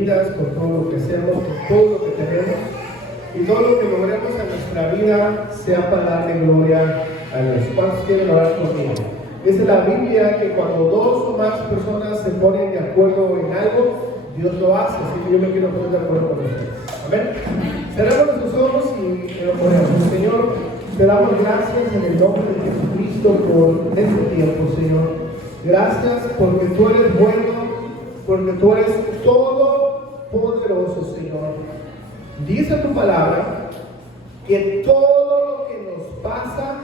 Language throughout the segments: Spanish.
vidas, por todo lo que hacemos, por todo lo que tenemos y todo lo que logremos en nuestra vida sea para darle gloria a Dios. ¿Cuántos quieren orar conmigo? Dice la Biblia que cuando dos o más personas se ponen de acuerdo en algo, Dios lo hace, así que yo me quiero poner de acuerdo con ustedes. Amén. Cerramos nuestros ojos y oremos. Señor, te damos gracias en el nombre de Jesucristo por este tiempo, Señor. Gracias porque tú eres bueno, porque tú eres todopoderoso, Señor. Dice tu palabra que todo lo que nos pasa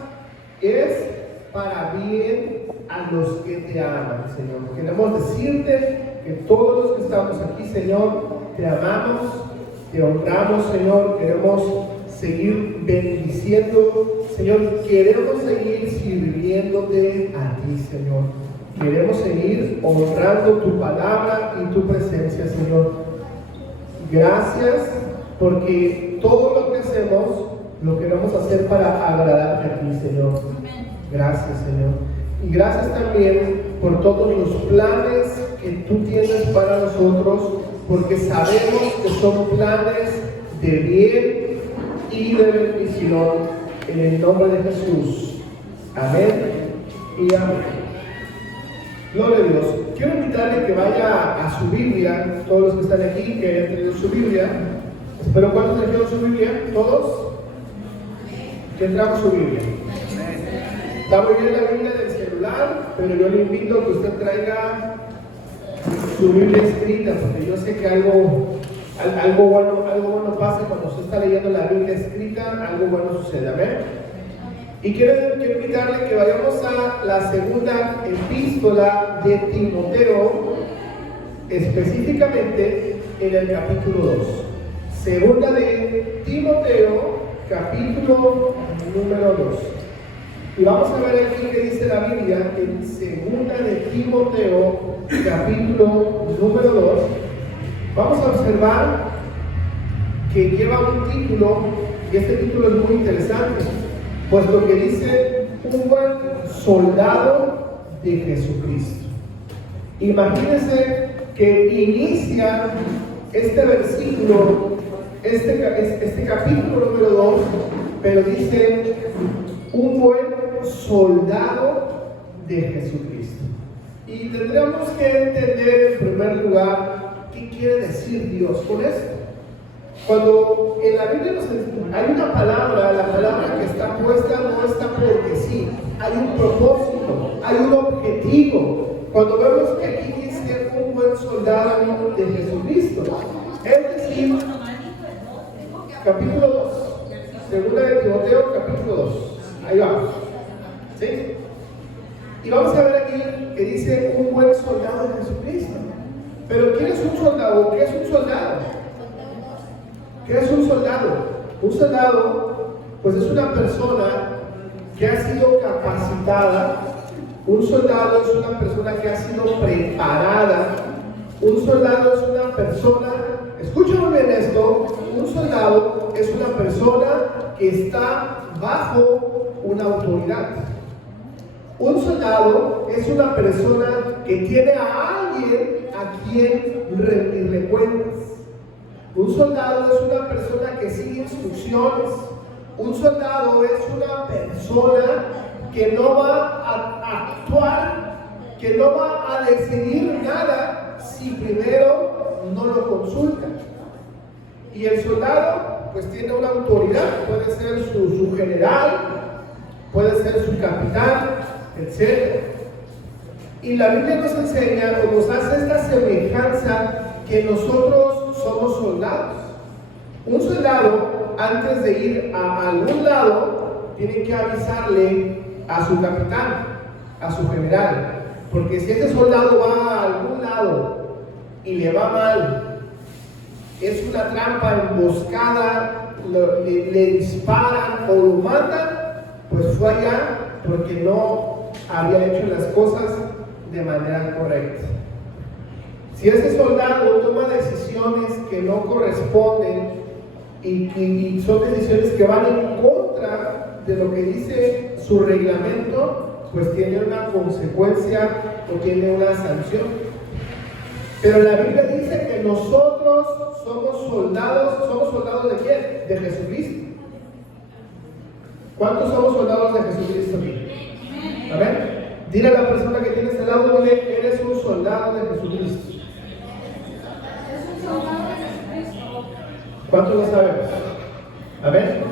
es para bien a los que te aman, Señor. Queremos decirte que todos los que estamos aquí, Señor, te amamos, te honramos, Señor. Queremos seguir bendiciendo, Señor. Queremos seguir sirviéndote a ti, Señor. Queremos seguir honrando tu palabra y tu presencia, Señor. Gracias porque todo lo que hacemos lo queremos hacer para agradarte a ti, Señor. Gracias, Señor. Y gracias también por todos los planes que tú tienes para nosotros, porque sabemos que son planes de bien y de bendición. En el nombre de Jesús. Amén y amén. Gloria a Dios. Quiero invitarle que vaya a su Biblia, todos los que están aquí, que hayan tenido su Biblia. Espero, ¿cuántos trajeron su Biblia? ¿Todos? ¿Quién trajo su Biblia? Está muy bien la Biblia del celular, pero yo le invito a que usted traiga su Biblia escrita, porque yo sé que algo bueno pasa cuando usted está leyendo la Biblia escrita, algo bueno sucede. Amén. Y quiero invitarle que vayamos a la segunda epístola de Timoteo, específicamente en el capítulo 2. Segunda de Timoteo, capítulo número 2. Y vamos a ver aquí que dice la Biblia en segunda de Timoteo, capítulo número 2. Vamos a observar que lleva un título, y este título es muy interesante, puesto que dice un buen soldado de Jesucristo. Imagínense que inicia este versículo, este capítulo número 2, pero dice un buen soldado de Jesucristo. Y tendríamos que entender en primer lugar qué quiere decir Dios con esto. Cuando en la Biblia hay una palabra, la palabra que está puesta no está porque sí, hay un propósito, hay un objetivo. Cuando vemos que aquí dice un buen soldado de Jesucristo, es decir, capítulo 2, segunda de Timoteo, capítulo 2, ahí vamos, ¿sí? Y vamos a ver aquí que dice un buen soldado de Jesucristo. Pero ¿quién es un soldado? ¿Qué es un soldado? ¿Qué es un soldado? Un soldado, pues es una persona que ha sido capacitada. Un soldado es una persona que ha sido preparada. Un soldado es una persona, escúchame bien esto, un soldado es una persona que está bajo una autoridad. Un soldado es una persona que tiene a alguien a quien rendirle cuentas. Un soldado es una persona que sigue instrucciones. Un soldado es una persona que no va a actuar, que no va a decidir nada si primero no lo consulta. Y el soldado pues tiene una autoridad, puede ser su general, puede ser su capitán, etc. Y la Biblia nos enseña o nos hace esta semejanza que nosotros somos soldados. Un soldado, antes de ir a algún lado, tiene que avisarle a su capitán, a su general, porque si ese soldado va a algún lado y le va mal, es una trampa, emboscada, le disparan o lo matan, pues fue allá porque no había hecho las cosas de manera correcta. Si ese soldado toma decisiones que no corresponden y son decisiones que van en contra de lo que dice su reglamento, pues tiene una consecuencia o tiene una sanción. Pero la Biblia dice que nosotros nosotros somos soldados ¿de quién? De Jesucristo. ¿Cuántos somos soldados de Jesucristo aquí? Amén. Dile a la persona que tienes al lado, dile, eres un soldado de Jesucristo. ¿Cuántos lo sabemos? Amén.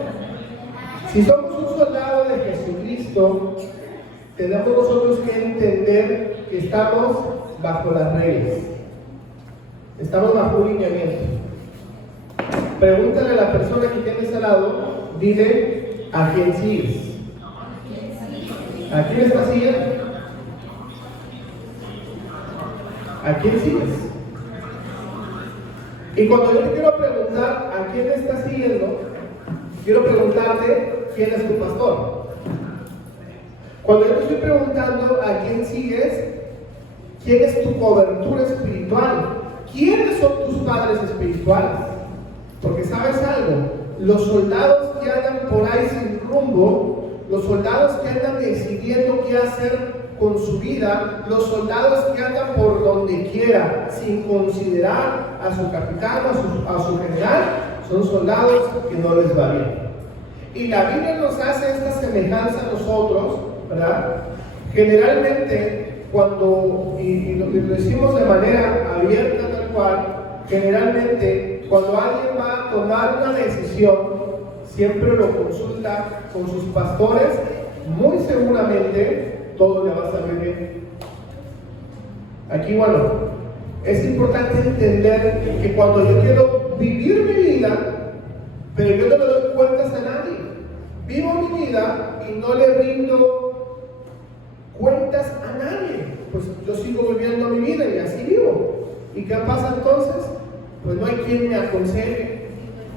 Si somos un soldado de Jesucristo, tenemos nosotros que entender que estamos bajo las reglas. Estamos bajo un lineamiento. Pregúntale a la persona que tienes al lado, dile, ¿a quién sigues? ¿A quién estás siguiendo? ¿A quién sigues? Y cuando yo te quiero preguntar a quién estás siguiendo, quiero preguntarte quién es tu pastor. Cuando yo te estoy preguntando a quién sigues, quién es tu cobertura espiritual, quiénes son tus padres espirituales. Porque sabes algo, los soldados que andan por ahí sin rumbo, los soldados que andan decidiendo qué hacer con su vida, los soldados que andan por donde quiera sin considerar a su capitán o a su general, son soldados que no les va bien. Y la Biblia nos hace esta semejanza a nosotros, ¿verdad? Generalmente y lo decimos de manera abierta tal cual, generalmente cuando alguien va a tomar una decisión, siempre lo consulta con sus pastores, muy seguramente todo le va a salir bien. Aquí, bueno, es importante entender que cuando yo quiero vivir mi vida, pero yo no le doy cuentas a nadie, vivo mi vida y no le rindo cuentas a nadie, pues yo sigo viviendo mi vida y así vivo. ¿Y qué pasa entonces? Pues no hay quien me aconseje,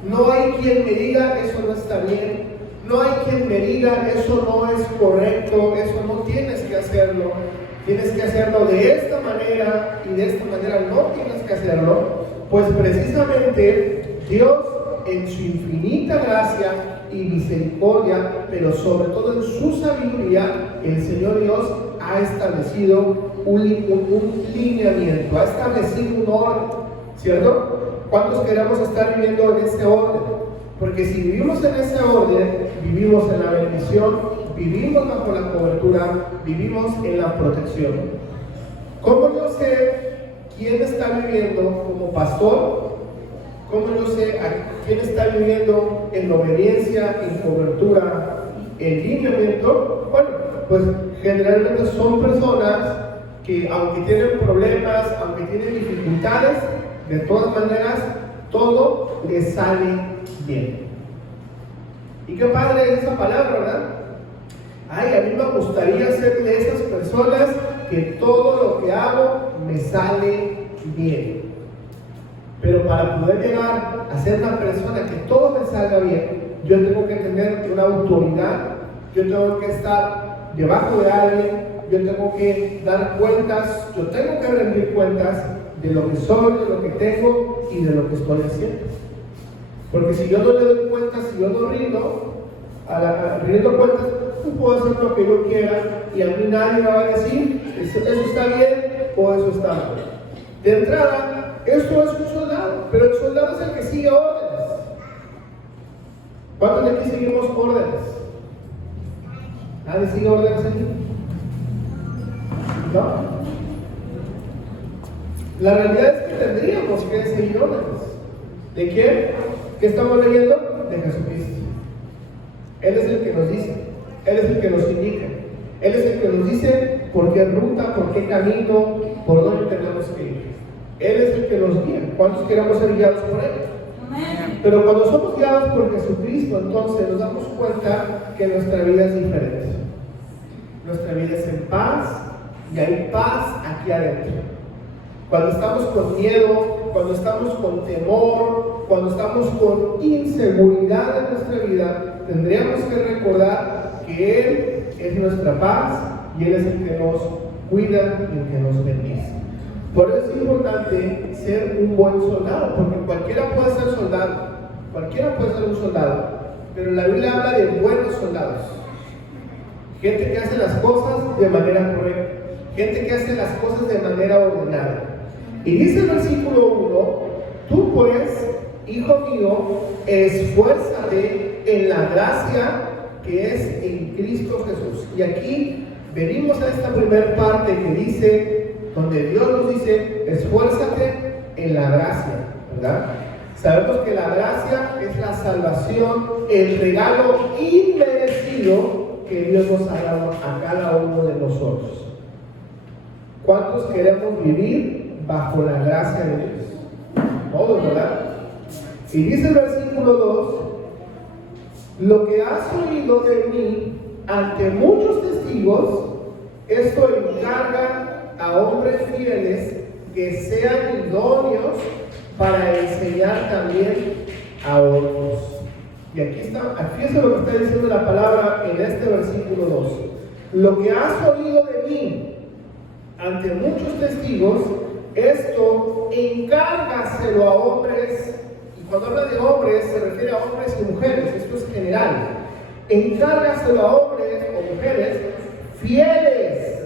no hay quien me diga eso no está bien, no hay quien me diga eso no es correcto, eso no tienes que hacerlo, tienes que hacerlo de esta manera y de esta manera no tienes que hacerlo. Pues precisamente Dios en su infinita gracia y misericordia, pero sobre todo en su sabiduría, el Señor Dios ha establecido un lineamiento, ha establecido un orden, ¿cierto? ¿Cuántos queremos estar viviendo en ese orden? Porque si vivimos en ese orden, vivimos en la bendición, vivimos bajo la cobertura, vivimos en la protección. ¿Cómo yo sé quién está viviendo como pastor? ¿Cómo yo sé a quién está viviendo en obediencia, en cobertura, en lineamiento? Bueno, pues generalmente son personas que aunque tienen problemas, aunque tienen dificultades, de todas maneras, todo les sale bien. Y qué padre es esa palabra, ¿verdad? Ay, a mí me gustaría ser de esas personas que todo lo que hago me sale bien. Pero para poder llegar a ser una persona que todo me salga bien, yo tengo que tener una autoridad, yo tengo que estar debajo de alguien, yo tengo que dar cuentas, yo tengo que rendir cuentas de lo que soy, de lo que tengo y de lo que estoy haciendo. Porque si yo no le doy cuentas, si yo no rindo cuentas, yo puedo hacer lo que yo quiera y a mí nadie me va a decir eso está bien o eso está mal. De entrada, esto es un soldado, pero el soldado es el que sigue órdenes. ¿Cuántos de aquí seguimos órdenes? ¿Nadie sigue órdenes aquí? ¿No? La realidad es que tendríamos que seguir órdenes. ¿De quién? ¿Qué estamos leyendo? De Jesucristo. Él es el que nos dice, Él es el que nos indica, Él es el que nos dice por qué ruta, por qué camino, por dónde tenemos que ir. Él es el que nos guía. ¿Cuántos queremos ser guiados por Él? Amén. Pero cuando somos guiados por Jesucristo, entonces nos damos cuenta que nuestra vida es diferente. Nuestra vida es en paz y hay paz aquí adentro. Cuando estamos con miedo, cuando estamos con temor, cuando estamos con inseguridad en nuestra vida, tendríamos que recordar que Él es nuestra paz y Él es el que nos cuida y el que nos bendice. Por eso es importante ser un buen soldado, porque cualquiera puede ser soldado, cualquiera puede ser un soldado, pero la Biblia habla de buenos soldados, gente que hace las cosas de manera correcta, gente que hace las cosas de manera ordenada. Y dice el versículo 1 tú pues, hijo mío, esfuérzate en la gracia que es en Cristo Jesús. Y aquí venimos a esta primera parte que dice, donde Dios nos dice, esfuérzate en la gracia, ¿verdad? Sabemos que la gracia es la salvación, el regalo inmerecido que Dios nos ha dado a cada uno de nosotros. ¿Cuántos queremos vivir bajo la gracia de Dios? Todos, ¿verdad? Y dice el versículo 2, lo que has oído de mí ante muchos testigos, esto encarga a hombres fieles que sean idóneos para enseñar también a otros. Y aquí es lo que está diciendo la palabra en este versículo 2. Lo que has oído de mí ante muchos testigos, esto encárgaselo a hombres. Y cuando habla de hombres se refiere a hombres y mujeres, esto es general. Encárgaselo a hombres o mujeres fieles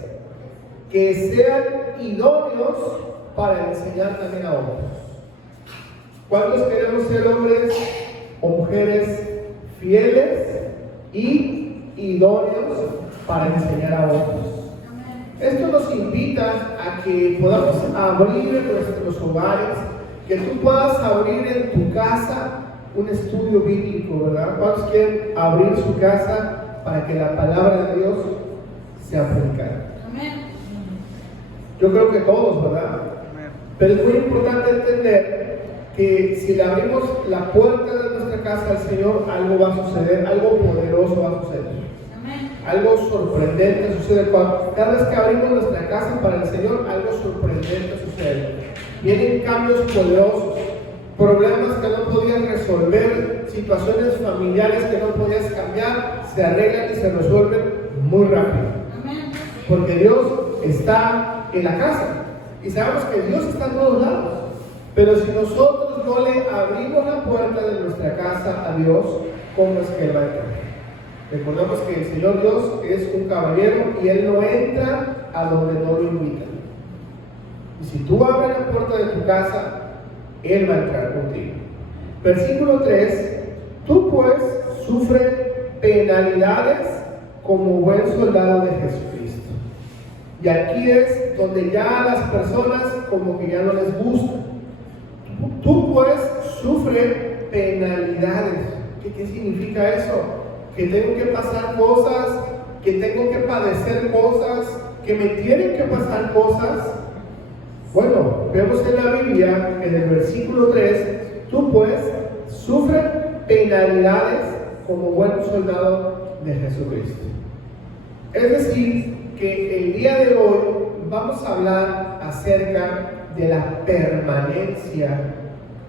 que sean idóneos para enseñar también a otros. ¿Cuántos queremos ser hombres o mujeres fieles y idóneos para enseñar a otros? Esto nos invita a que podamos abrir nuestros hogares, que tú puedas abrir en tu casa un estudio bíblico, ¿verdad? ¿Cuántos quieren abrir su casa para que la palabra de Dios sea predicada? Amén. Yo creo que todos, ¿verdad? Pero es muy importante entender que si le abrimos la puerta de nuestra casa al Señor, algo va a suceder, algo poderoso va a suceder. Amén. Algo sorprendente sucede cada vez que abrimos nuestra casa para el Señor, algo sorprendente sucede. Vienen cambios poderosos, problemas que no podías resolver, situaciones familiares que no podías cambiar, se arreglan y se resuelven muy rápido. Amén. Porque Dios está en la casa y sabemos que Dios está en todos lados. Pero si nosotros no le abrimos la puerta de nuestra casa a Dios, ¿cómo es que Él va a entrar? Recordemos que el Señor Dios es un caballero y Él no entra a donde no lo invitan. Y si tú abres la puerta de tu casa, Él va a entrar contigo. Versículo 3, tú pues sufres penalidades como buen soldado de Jesucristo. Y aquí es donde ya a las personas como que ya no les gusta. Tú pues sufres penalidades. ¿Qué significa eso? Que tengo que pasar cosas, que tengo que padecer cosas, que me tienen que pasar cosas. Bueno, vemos en la Biblia, en el versículo 3, tú pues sufres penalidades como buen soldado de Jesucristo. Es decir, que el día de hoy vamos a hablar acerca de la permanencia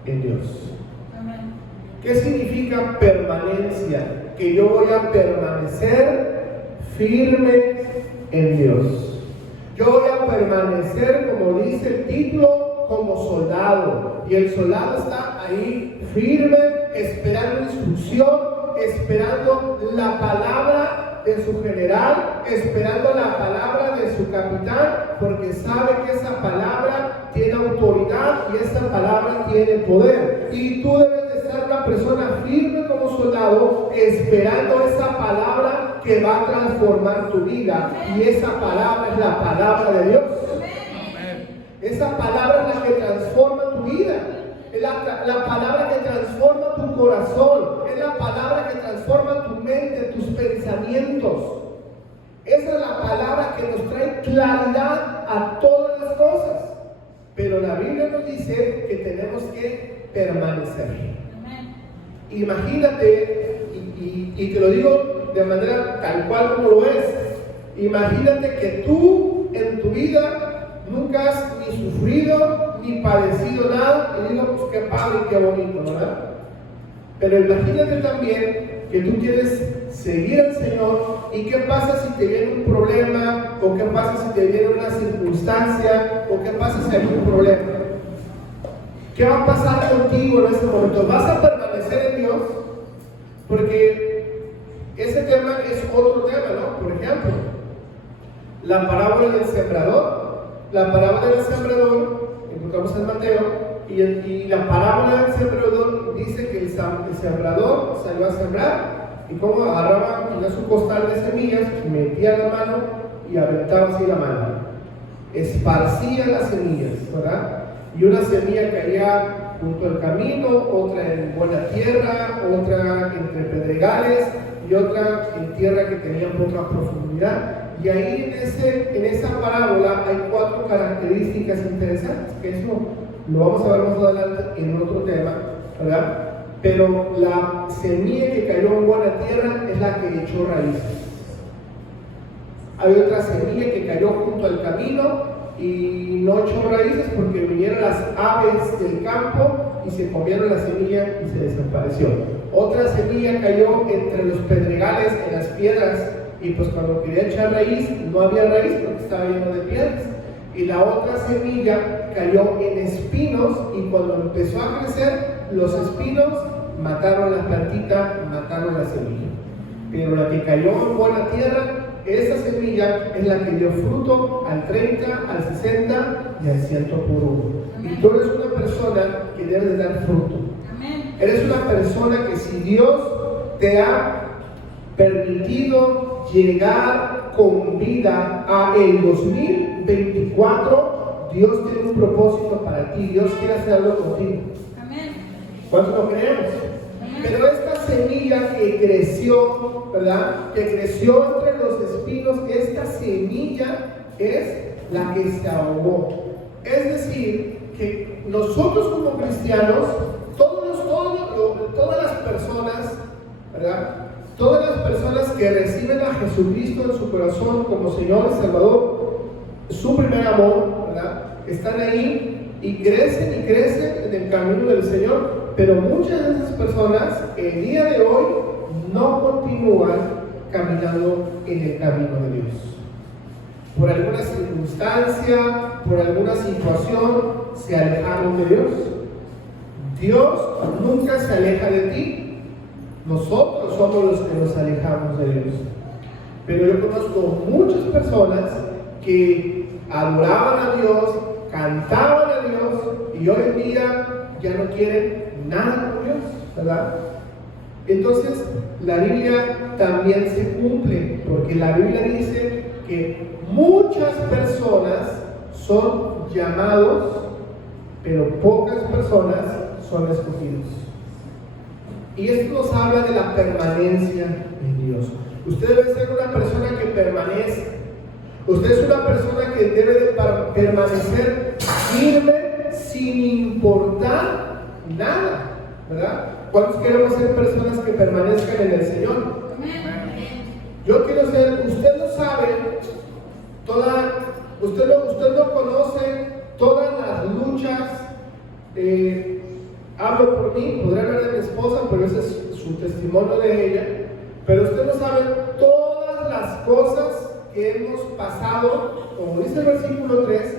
en Dios. Amén. ¿Qué significa permanencia? Que yo voy a permanecer firme en Dios. Yo voy a permanecer, como dice el título, como soldado. Y el soldado está ahí firme, esperando instrucción, esperando la palabra de su general, esperando la palabra de su capitán, porque sabe que esa palabra tiene autoridad y esa palabra tiene poder. Y tú debes de ser una persona firme como soldado, esperando esa palabra que va a transformar tu vida. Y esa palabra es la palabra de Dios. Esa palabra es la que transforma tu vida. Es la palabra que transforma tu corazón. Es la palabra que transforma tu mente, tus pensamientos. Esa es la palabra que nos trae claridad a todas las cosas. Pero la Biblia nos dice que tenemos que permanecer. Amén. Imagínate, y te lo digo de manera tal cual como lo es. Imagínate que tú en tu vida nunca has ni sufrido ni padecido nada, y digo, pues qué padre y qué bonito, ¿verdad? Pero imagínate también que tú quieres seguir al Señor, y qué pasa si te viene un problema, o qué pasa si te viene una circunstancia, o qué pasa si hay un problema. ¿Qué va a pasar contigo en ese momento? ¿Vas a permanecer en Dios? Porque ese tema es otro tema, ¿no? Por ejemplo, la parábola del sembrador. La parábola del sembrador, encontramos en Mateo, y la parábola del sembrador dice que el sembrador salió a sembrar y como agarraba, tenía su costal de semillas, metía la mano y aventaba así la mano, esparcía las semillas, ¿verdad? Y una semilla caía junto al camino, otra en buena tierra, otra entre pedregales y otra en tierra que tenía poca profundidad. Y ahí en esa parábola hay 4 características interesantes, que eso lo vamos a ver más adelante en otro tema, ¿verdad? Pero la semilla que cayó en buena tierra es la que echó raíces. Hay otra semilla que cayó junto al camino y no echó raíces porque vinieron las aves del campo y se comieron la semilla y se desapareció. Otra semilla cayó entre los pedregales, en las piedras, y pues cuando quería echar raíz no había raíz porque estaba lleno de piedras. Y la otra semilla cayó en espinos y cuando empezó a crecer los espinos mataron la plantita, mataron la semilla. Pero la que cayó en buena tierra, esa semilla es la que dio fruto al 30, al 60 y al 100 por uno. Y tú eres una persona que debe de dar fruto. Amén. Eres una persona que si Dios te ha permitido llegar con vida a el 2024, Dios tiene un propósito para ti. Dios quiere hacer algo contigo. Amén. ¿Cuántos lo creemos? Pero esta semilla que creció, ¿verdad? Que creció entre los espinos, esta semilla es la que se ahogó. Es decir, que nosotros como cristianos, todas las personas, ¿verdad? Todas las personas que reciben a Jesucristo en su corazón como Señor y Salvador, su primer amor, ¿verdad? Están ahí y crecen en el camino del Señor. Pero muchas de esas personas el día de hoy no continúan caminando en el camino de Dios. Por alguna circunstancia, por alguna situación, se alejaron de Dios. Dios nunca se aleja de ti. Nosotros somos los que nos alejamos de Dios. Pero yo conozco muchas personas que adoraban a Dios, cantaban a Dios y hoy en día ya no quieren nada con Dios, ¿verdad? Entonces, la Biblia también se cumple, porque la Biblia dice que muchas personas son llamados, pero pocas personas son escogidos. Y esto nos habla de la permanencia en Dios. Usted debe ser una persona que permanece. Usted es una persona que debe de permanecer firme sin importar nada, ¿verdad? ¿Cuántos queremos ser personas que permanezcan en el Señor? Yo quiero ser, usted no sabe, usted no conoce todas las luchas, hablo por mí, podría hablar de mi esposa, pero ese es su testimonio de ella, pero usted no sabe todas las cosas que hemos pasado, como dice el versículo 3,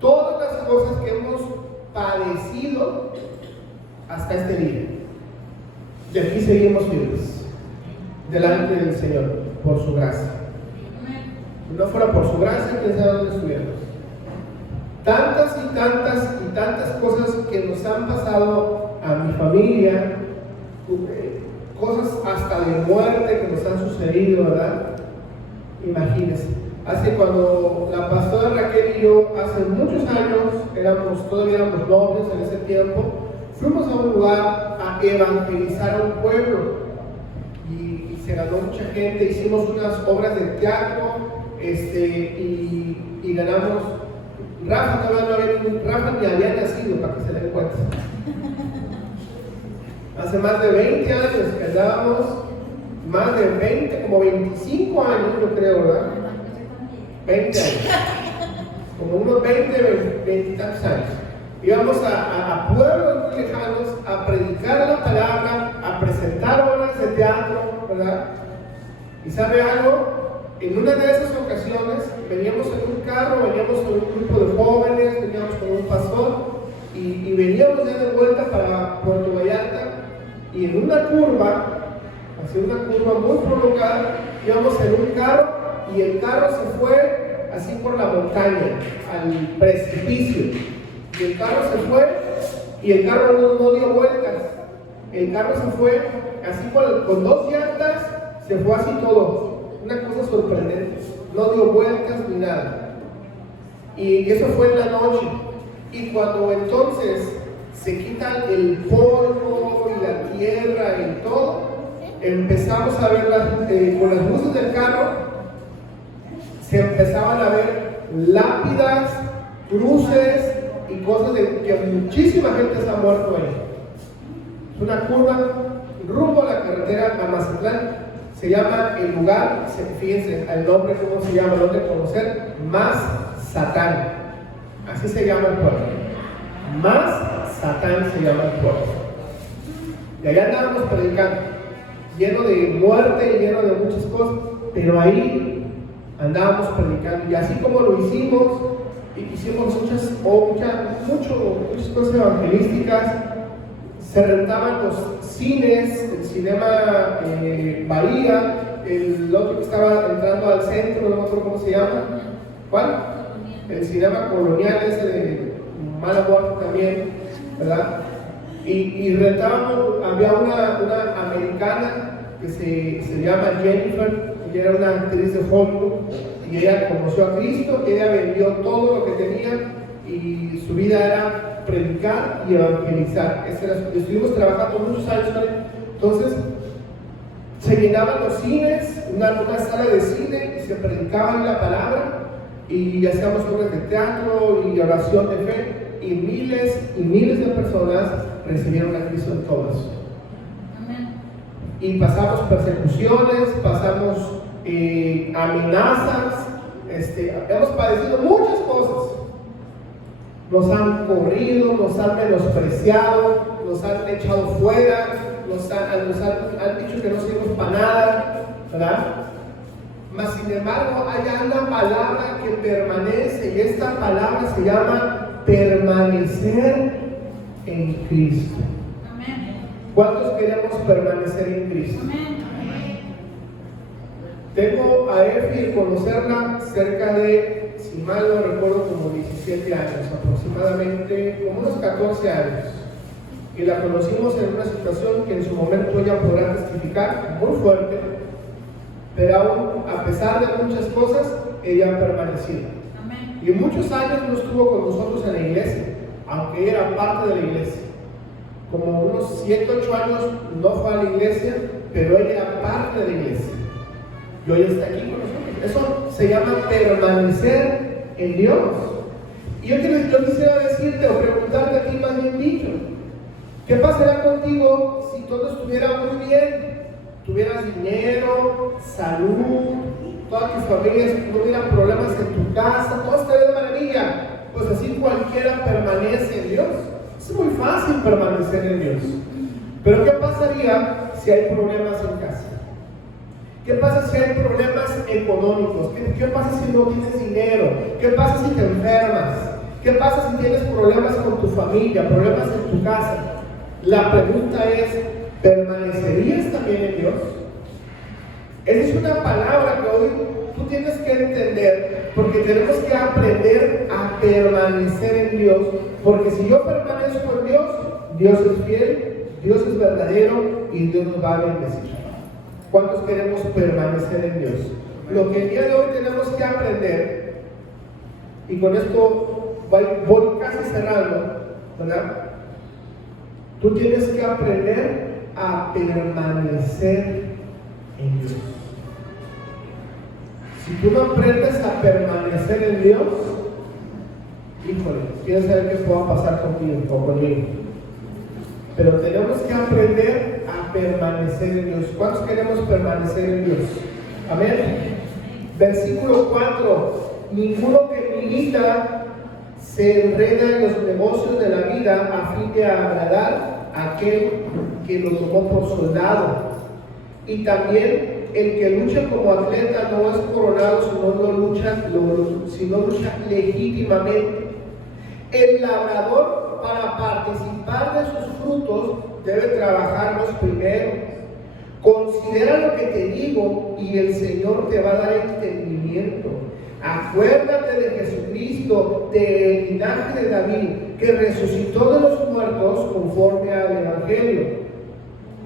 todas las cosas que hemos padecido hasta este día. Y aquí seguimos firmes delante del Señor por su gracia. Si no fuera por su gracia, quién sabe dónde estuviéramos. Tantas y tantas y tantas cosas que nos han pasado a mi familia, cosas hasta de muerte que nos han sucedido, ¿verdad? Imagínense. Cuando la pastora Raquel y yo, hace muchos años, todavía éramos novios en ese tiempo, fuimos a un lugar a evangelizar a un pueblo y se ganó mucha gente, hicimos unas obras de teatro y ganamos. Rafa ni había nacido, para que se den cuenta. Hace más de 20 años que andábamos, más de 20, como 25 años yo creo, ¿verdad? 20 años, como unos 20 y tantos años. Íbamos a pueblos muy lejanos a predicar la palabra, a presentar obras de teatro, ¿verdad? ¿Y sabe algo? En una de esas ocasiones veníamos en un carro, veníamos con un grupo de jóvenes, veníamos con un pastor y veníamos ya de vuelta para Puerto Vallarta y en una curva, así una curva muy prolongada, íbamos en un carro y el carro se fue así por la montaña, al precipicio. Y el carro se fue y el carro no dio vueltas. El carro se fue así con 2 llantas, se fue así todo. Una cosa sorprendente. No dio vueltas ni nada. Y eso fue en la noche. Y cuando entonces se quita el polvo y la tierra y todo, empezamos a ver con las luces del carro, se empezaban a ver lápidas, cruces y cosas de que muchísima gente se ha muerto ahí. Es una curva rumbo a la carretera a Mazatlán. Se llama el lugar, fíjense el nombre, cómo se llama, donde conocer, Mazatlán. Así se llama el pueblo. Mazatlán se llama el pueblo. Y allá andábamos predicando, lleno de muerte y lleno de muchas cosas, pero ahí andábamos predicando. Y así como lo hicimos muchas cosas evangelísticas. Se rentaban los cines, el cinema Bahía, el otro que estaba entrando al centro, no me acuerdo cómo se llama. ¿Cuál? El cinema colonial, ese de Mala Muerte también, ¿verdad? Y rentábamos, había una americana que se llama Jennifer, ella era una actriz de Hollywood, y ella conoció a Cristo, ella vendió todo lo que tenía, y su vida era predicar y evangelizar. Estuvimos trabajando muchos años con él. Entonces se llenaban los cines, una sala de cine, y se predicaba ahí la palabra, y hacíamos obras de teatro y oración de fe, y miles de personas recibieron a Cristo en todas. Y pasamos persecuciones, pasamos amenazas, hemos padecido muchas cosas. Nos han corrido, nos han menospreciado, nos han echado fuera, nos han dicho que no sirvemos para nada, ¿verdad? Mas sin embargo, hay una palabra que permanece, y esta palabra se llama permanecer en Cristo. Amén. ¿Cuántos queremos permanecer en Cristo? Amén. Tengo a Efi conocerla cerca de, si mal no recuerdo, como 17 años, aproximadamente, como unos 14 años. Y la conocimos en una situación que en su momento ella podrá testificar, muy fuerte, pero aún, a pesar de muchas cosas, ella ha permanecido. Amén. Y muchos años no estuvo con nosotros en la iglesia, aunque ella era parte de la iglesia. Como unos 7, 8 años no fue a la iglesia, pero ella era parte de la iglesia. Y hoy está aquí con nosotros. Eso se llama permanecer en Dios. Y yo quisiera decirte o preguntarte a ti, más bien dicho, ¿qué pasará contigo si todo estuviera muy bien? Tuvieras dinero, salud, todas tus familias no hubieran problemas en tu casa, todo estaría de maravilla. Pues así cualquiera permanece en Dios. Es muy fácil permanecer en Dios. Pero ¿qué pasaría si hay problemas en casa? ¿Qué pasa si hay problemas económicos? ¿Qué pasa si no tienes dinero? ¿Qué pasa si te enfermas? ¿Qué pasa si tienes problemas con tu familia, problemas en tu casa? La pregunta es, ¿permanecerías también en Dios? Esa es una palabra que hoy tú tienes que entender, porque tenemos que aprender a permanecer en Dios, porque si yo permanezco en Dios, Dios es fiel, Dios es verdadero y Dios nos va a bendecir. ¿Cuántos queremos permanecer en Dios? Lo que el día de hoy tenemos que aprender, y con esto voy casi cerrando, ¿verdad? Tú tienes que aprender a permanecer en Dios. Si tú no aprendes a permanecer en Dios, híjole, quién sabe qué pueda pasar contigo o conmigo. Pero tenemos que aprender a permanecer en Dios. ¿Cuántos queremos permanecer en Dios? Amén. Versículo 4. Ninguno que milita se enreda en los negocios de la vida a fin de agradar a aquel que lo tomó por soldado. Y también el que lucha como atleta no es coronado, sino lucha legítimamente. El labrador, para participar de sus frutos, debe trabajarlos primero. Considera lo que te digo y el Señor te va a dar entendimiento. Acuérdate de Jesucristo, del linaje de David, que resucitó de los muertos conforme al Evangelio,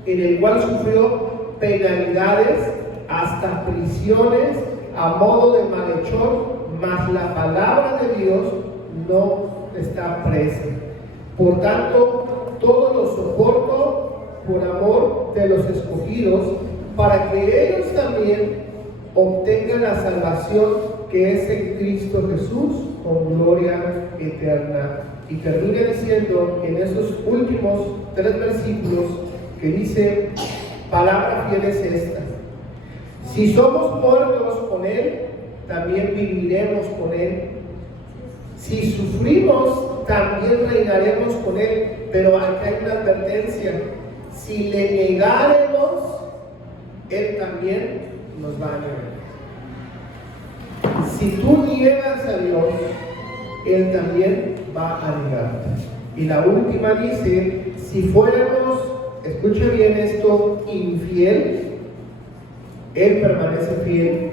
en el cual sufrió penalidades, hasta prisiones, a modo de malhechor, mas la palabra de Dios no está presa. Por tanto, todo lo soporto por amor de los escogidos, para que ellos también obtengan la salvación que es en Cristo Jesús, con gloria eterna. Y termina diciendo en esos últimos 3 versículos que dice, palabra fiel es esta: si somos muertos con Él, también viviremos con Él. Si sufrimos, también reinaremos con Él. Pero aquí hay una advertencia: si le negaremos, Él también nos va a negar. Si tú niegas a Dios, Él también va a negarte. Y la última dice, si fuéramos, escuche bien esto, infiel, Él permanece fiel,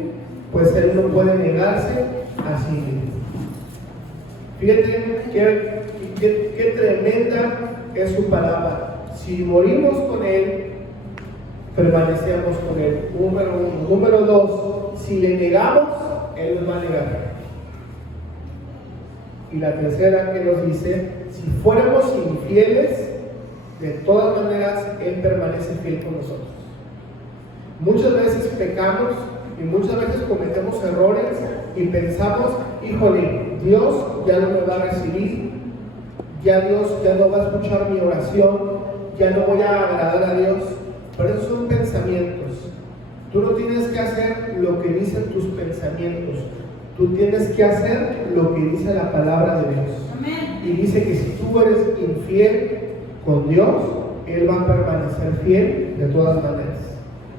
pues Él no puede negarse a sí mismo. Fíjate qué tremenda es su palabra. Si morimos con Él, permanecemos con Él. Número 1. Número 2, si le negamos, Él nos va a negar. Y la tercera que nos dice, si fuéramos infieles, de todas maneras Él permanece fiel con nosotros. Muchas veces pecamos y muchas veces cometemos errores y pensamos, híjole, Dios ya no me va a recibir, ya Dios ya no va a escuchar mi oración, ya no voy a agradar a Dios. Pero esos son pensamientos. Tú no tienes que hacer lo que dicen tus pensamientos, tú tienes que hacer lo que dice la palabra de Dios. Amén. Y dice que si tú eres infiel con Dios, Él va a permanecer fiel de todas maneras.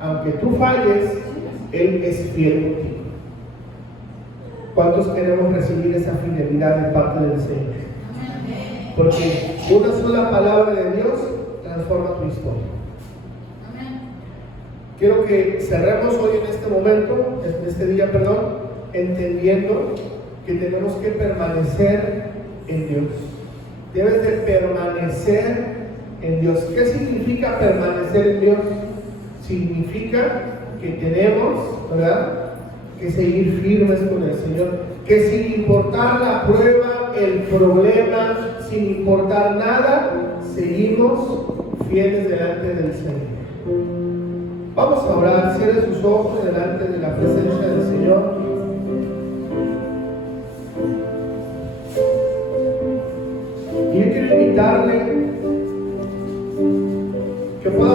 Aunque tú falles, Él es fiel contigo. ¿Cuántos queremos recibir esa fidelidad de parte del Señor? Amén. Porque una sola palabra de Dios transforma tu historia. Amén. Quiero que cerremos hoy en este momento, en este día, entendiendo que tenemos que permanecer en Dios. Debes de permanecer en Dios. ¿Qué significa permanecer en Dios? Significa que tenemos, ¿verdad?, que seguir firmes con el Señor, que sin importar la prueba, el problema, sin importar nada, seguimos fieles delante del Señor. Vamos a orar. Cierre sus ojos delante de la presencia del Señor. Y yo quiero invitarle que pueda